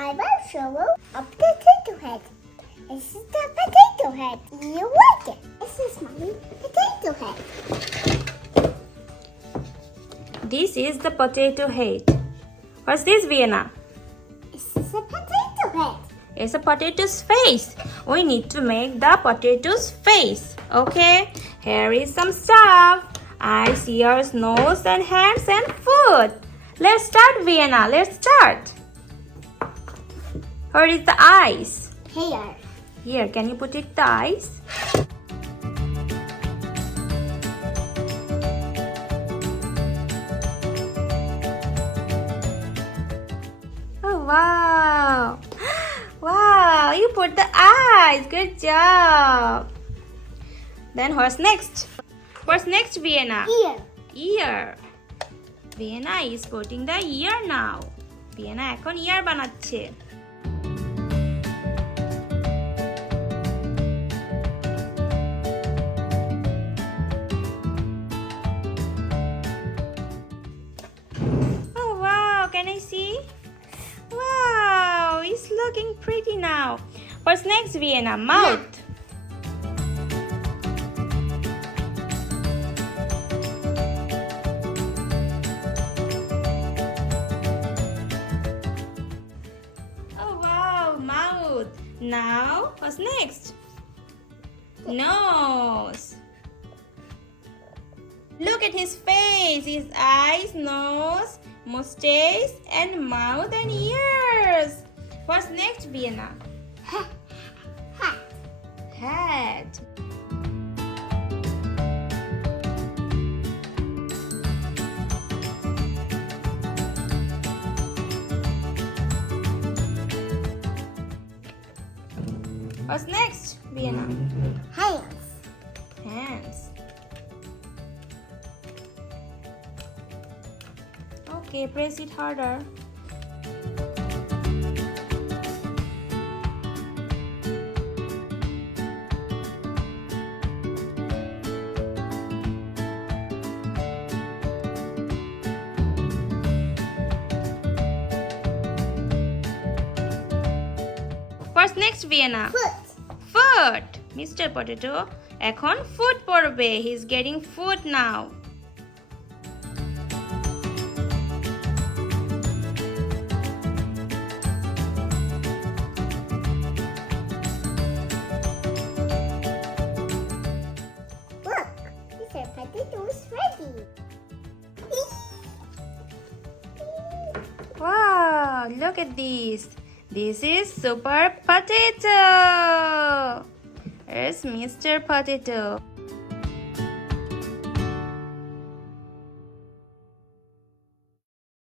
I will show you a potato head. This is the potato head. You like it? This is my potato head. This is the potato head. What's this, Vienna? This is a potato head. It's a potato's face. We need to make the potato's face. Okay, here is some stuff. Eyes, ears, nose, and hands and foot. Let's start, Vienna. Let's start. Where is the eyes? Here. Here, can you put it the eyes? Oh, wow. Wow, you put the eyes. Good job. Then what's next? What's next, Vienna? Ear. Ear. Vienna is putting the ear now. Vienna এখন ear বানাচ্ছে. Oh wow, can I see? Wow, it's looking pretty now. What's next, Vienna? Mouth. Now, what's next? Nose. Look at his face, his eyes, nose, mustache, and mouth and ears. What's next, Vienna? Hat. Head. What's next, Vienna? Hands. Hands. Okay, press it harder. What's next, Vienna? Foot. Foot. Mr. Potato এখন foot পরবে. He's getting foot now. Look, Mr. Potato is ready. Wow, look at this. This is Super Potato. It's Mr. Potato.